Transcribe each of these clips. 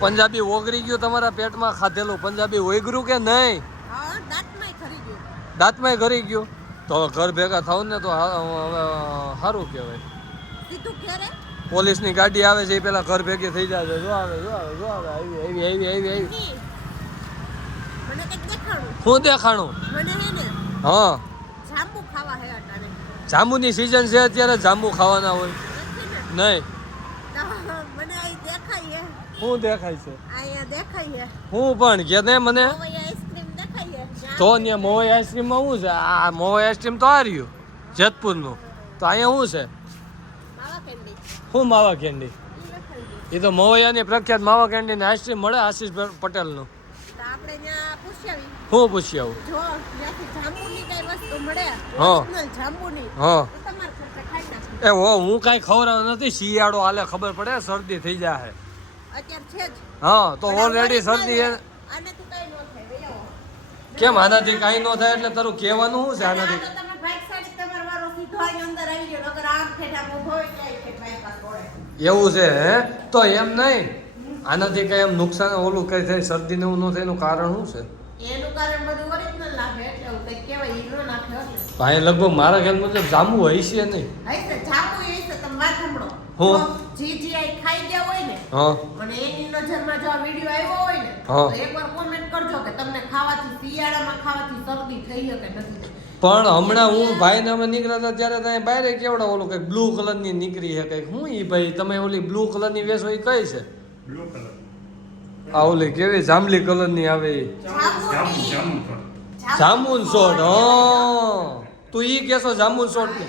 પંજાબી ઓગળી ગયું તમારા પેટમાં ખાધેલું પંજાબી ઓગળ્યું કે નહીં? દાંતમાં ઘરી ગયું તો ઘર ભેગા થાવ ને તો હવે સારું કહેવાય. પોલીસની ગાડી આવે છે એ પેલા ઘર ભેગી થઈ જાય છે. જો આવે આવી શું દેખાણું? હા જાંબુની સિઝન છે અત્યારે, જાંબુ ખાવાના હોય નહીં? શું દેખાય છે? હું પણ કે ને મને તો ને મોવાઈ આઈસ્ક્રીમમાં શું છે? આ મોવાઈ આઈસ્ક્રીમ તો આ રહ્યું જેતપુરનું, તો અહીંયા શું છે? શું માવા કેન્ડી? એ તો મોવૈયાની પ્રખ્યાત માવા કેન્ડી ને આઈસ્ક્રીમ મળે આશીષ પટેલનું. હું પૂછી આવું. એ હો હું કાંઈ ખવડાવ નથી, શિયાળો હાલે ખબર પડે શરદી થઈ જાય. હા તો ઓલરેડી શરદી કેમ આનાથી કાંઈ ન થાય એટલે તારું કહેવાનું શું છે આનાથી? એવું છે હે? તો એમ નહીં, આનાથી કઈ એમ નુકસાન ઓલું કઈ થાય શરદી ને એવું ન થાય એનું કારણ શું છે? ભાઈ લગભગ મારા ખ્યાલ મતલબ જાંબુ હોય છે નહીં. હું ખાઈ ગયા હોય ને અને એની નજરમાં જો વિડિયો આવ્યો હોય ને તો એકવાર કોમેન્ટ કરજો કે તમને ખાવાથી શિયાળામાં ખાવાથી શરદી થઈ શકે નથી. પણ હમણાં હું ભાઈ ને અમે નીકળ્યા હતા ત્યારે ત્યાં બહાર કેવડા ઓલું કઈ બ્લુ કલર ની નીકળી છે કઈક. હું ઈ ભાઈ તમે ઓલી બ્લુ કલર ની વેસો ઈ કઈ છે? બ્લુ કલર આ ઓલી કેવી જાંબલી કલર ની આવે જાંબુન શોટ. હા તું ઈ કેસો જાંબુન શોટ ને?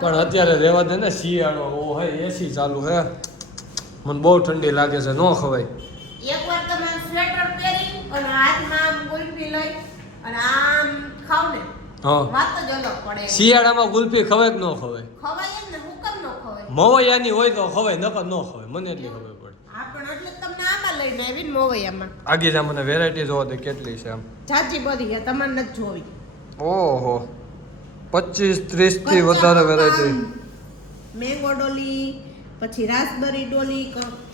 પણ અત્યારે રહેવા દે ને, શિયાળો હે એસી ચાલુ હે, મને બહુ ઠંડી લાગે છે, નો ખવાય. એકવાર તમે સ્વેટર પહેરી અને હાથમાં આમ ગુલ્ફી લઈ અને આમ ખાવ ને વાત જ અલગ પડે. શિયાળામાં ગુલ્ફી ખવાય કે ન ખવાય? ખવાય એમ ને, હું કેમ ન ખવાય? મોવૈયાની હોય તો ખવાય, નકર ન ખવાય, મને એટલી ખબર પડે. હા પણ એટલે તમને આમાં લઈને આવીને મોવૈયામાં આગી જા, મને વેરાયટી જોવો તો કેટલી છે આમ જાજી બધી છે, તમારે નથી જોવી. ઓહો 25-30 થી વધારે વેરાયટી. મેંગો ડોલી, પછી રાસબરી ડોલી.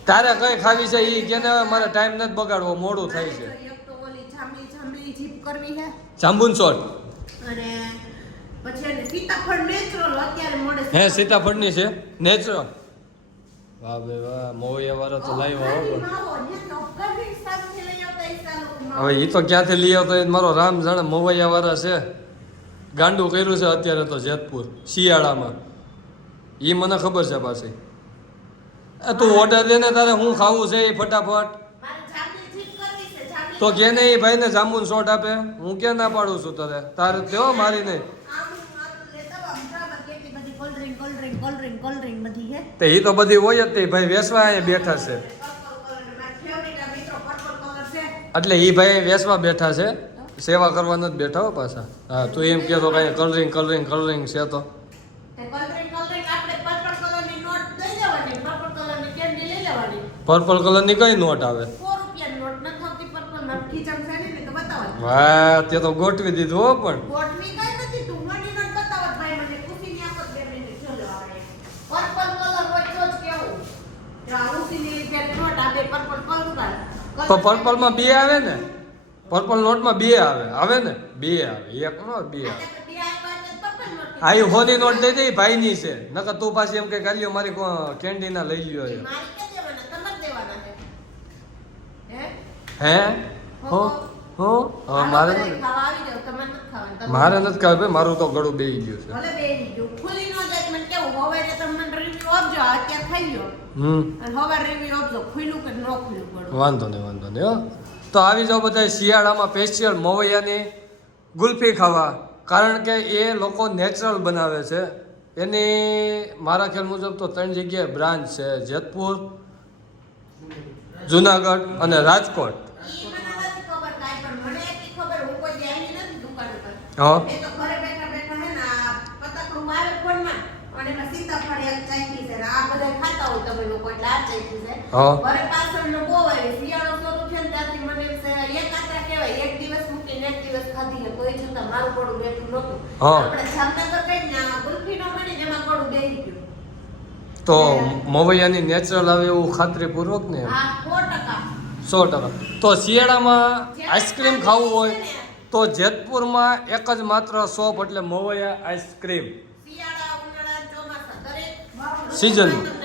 તારે કઈ ખાવી છે ઈ કેને, મારે ટાઈમ નથી બગાડવો, મોડું થાય છે. એક તો ઓલી જાંબલી જીપ કરવી છે, જાંબુન શોટ. અને પછી એને સીતાફળ નેચરલ અત્યારે મળે છે. હે સીતાફળની છે નેચરલ? વાહ બે વાહ, મોવૈયા વાળા તો લાવ્યા હો. હવે ઈ તો ક્યાંથી લઈ આવતો મારો રામ જાણે. મોવૈયા વાળા છે, ગાંડું કર્યું છે અત્યારે તો જેતપુર શિયાળામાં, એ મને ખબર છે. પાછી તું ઓર્ડર દે ને, તારે હું ખાવું છે એ ફટાફટ. તો કે ને એ ભાઈને જાંબુન શોટ આપે, હું ક્યાં ના પાડું છું તારે? તારે તેવો મારી નહીં. તે એ તો બધી હોય જ, તે ભાઈ વેસવા અહીંયા બેઠા છે, એટલે એ ભાઈ વેસવા બેઠા છે, સેવા કરવા નથી બેઠા હો પાછા. હા તું એમ કહેતો કઈ કલરિંગ છે તો પર્પલ કલર ની કઈ નોટ આવે? વાહ તે તો ગોઠવી દીધું હો. પણ પર્પલ માં બે આવે ને, પર્પલ નોટ માં બે આવે ને, બે આવે, એક નો બે આવે. આ હોની નોટ દઈ દે ભાઈ ની છે, નકર તું પાછી એમ કઈ કાલ્યો મારી કેન્ડી ના લઈ લ્યો. હે હો હો મારે નથી ખાવા, મારું તો ગળું બેહી ગયું છે. વાંધો નહીં હો. તો આવી જાઓ બધા શિયાળામાં સ્પેશિયલ મોવૈયાની ગુલ્ફી ખાવા, કારણ કે એ લોકો નેચરલ બનાવે છે. એની મારા ખ્યાલ મુજબ તો 3 જગ્યાએ બ્રાન્ચ છે, જેતપુર, જુનાગઢ અને રાજકોટ. હા તો મવૈયાની નેચરલ આવે એવું ખાતરીપૂર્વક ને હા 100%. 100%. તો શિયાળામાં આઈસ્ક્રીમ ખાવું હોય તો જેતપુરમાં એક જ માત્ર શોપ એટલે મવૈયા આઈસ્ક્રીમ શિયાળા ઉનાળા ચોમાસા દરેક Season.